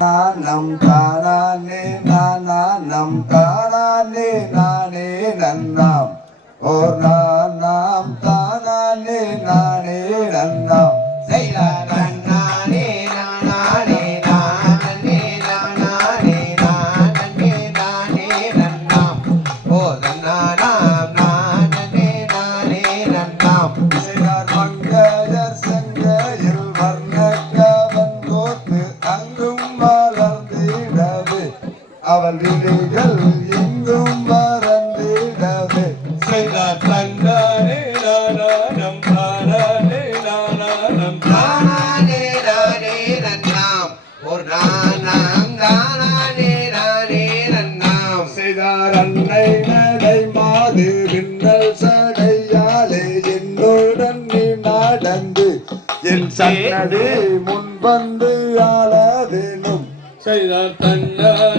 நம் தானே நானா நம் தானே நானே நன்னாம். ஓர் நாம் தானே நானே நன்னாம். செய்தார். அவள் விழிகள் எங்கும் மறந்திடவே செய்தார் தந்தானே நானானம் தானானே நானானம் தானானே நானே நன்னாம். ஓ நானாம் தானானே நானே நன்னாம். செய்தார் அன்னை நடை மாது விண்ணல் சடையாலே என்னுடன் நீ நடந்து. என் சன்னதி முன்வந்து ஆளவேணும் செய்தார் தன்னானே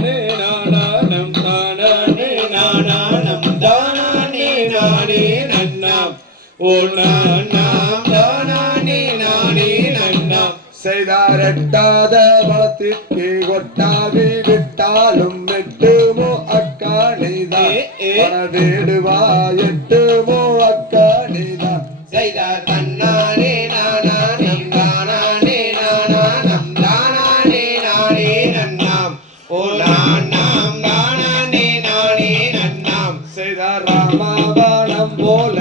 நன்னாம் ஓ நானாம் தானானே நானே நன்னாம் செய்தார் எட்டாத வளத்திற்கு ஒட்டாவி விட்டாலும் எட்டுமோ அக்காணிதான் வேடுவா எட்டுமோ அக்காணிதான் செய்தார் தன்னானே நானானம் தானானே நானானம் தானானே நானே நன்னாம் ஓ நானாம் தானானே நானே நன்னாம் செய்தார் ராமாவணம் போல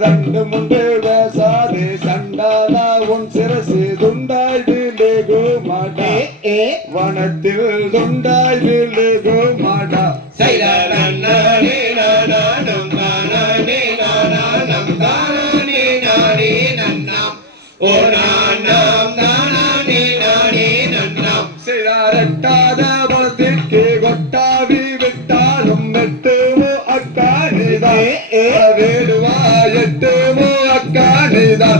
தண்டு முண்டு பேசாதே சண்டாதா உன் சிரசு துண்டாய் விழுகு மாடா வனத்தில் துண்டாய் விழுகு செய்தார் எட்டாத பலத்திற்கு கொட்டாவி விட்டாலும் எட்டுமோ அக்காணிதா? வேடுவா எட்டுமோ அக்காணிதா?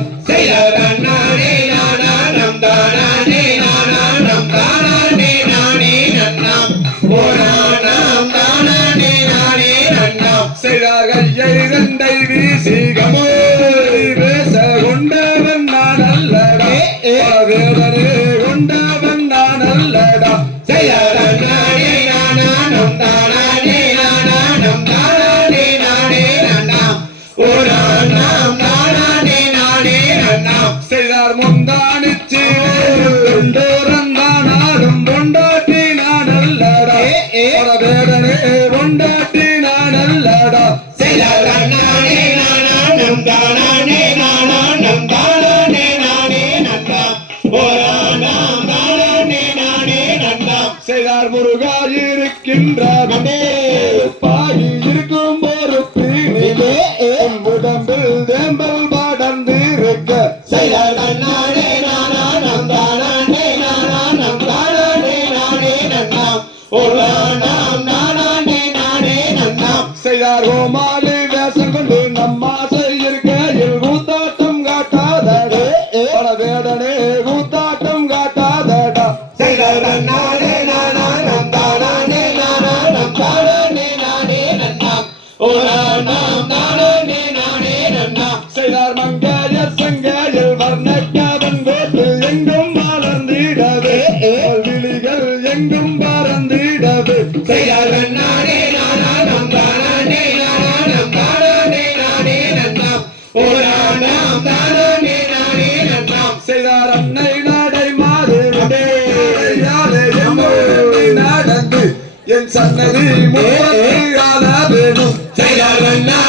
நானானம் தானானே நானானம் தானானே நானே நன்னாம். நானாம் தானானே நானே நன்னாம். கையை ரெண்டை வீசி கமோய் அல்லடா செய்தார் தன்னானே நானானம் தானானே நானானம் தானானே நானே நன்னாம் ஓ நானாம் தானானே நானே நன்னாம் செய்தார் முந்தானிச்சு கொண்டோரந்தானாலும் கொண்டாட்டி நான் அல்லடா வேடனே கொண்டாட்டி நான் அல்லடா முருகா இருக்கின்ற இருக்கும் ஒரு பீனிலே உடம்பில் தேம்பல் படர்ந்து இருக்க. செய்தார் மங்கையர் செங்கையில் வர்ணக்கவன் கோட்டு எங்கும் மலர்ந்திடவே. விழிகள் எங்கும் பறந்திடவே. செய்தார் தன்னானே நானானம் தானானே நானானம் தானானே நானே நன்னாம் ஓ நானாம் தானானே நானே நன்னாம் செய்தார் அன்னை நடை மாறு நடந்து. என் சன்னதி மூல வேணும். செய்தார் தன்னானே நானானம்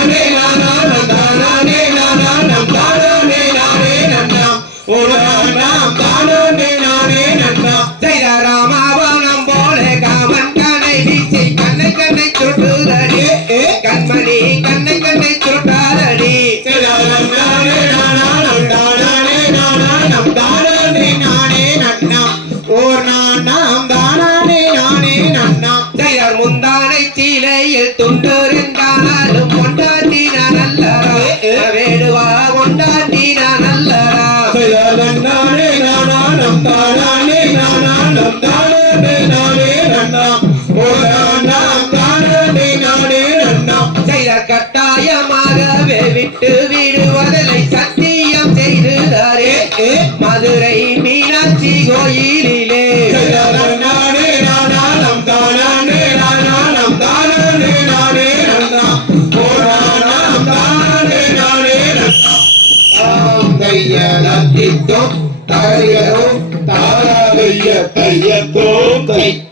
கட்டாயமாகவே விட்டு விடுவதனை சத்தியம் செய்துதாரே மதுரை மீனாட்சி கோயிலிலே நானே தகையரும் தானானே நானானம் தை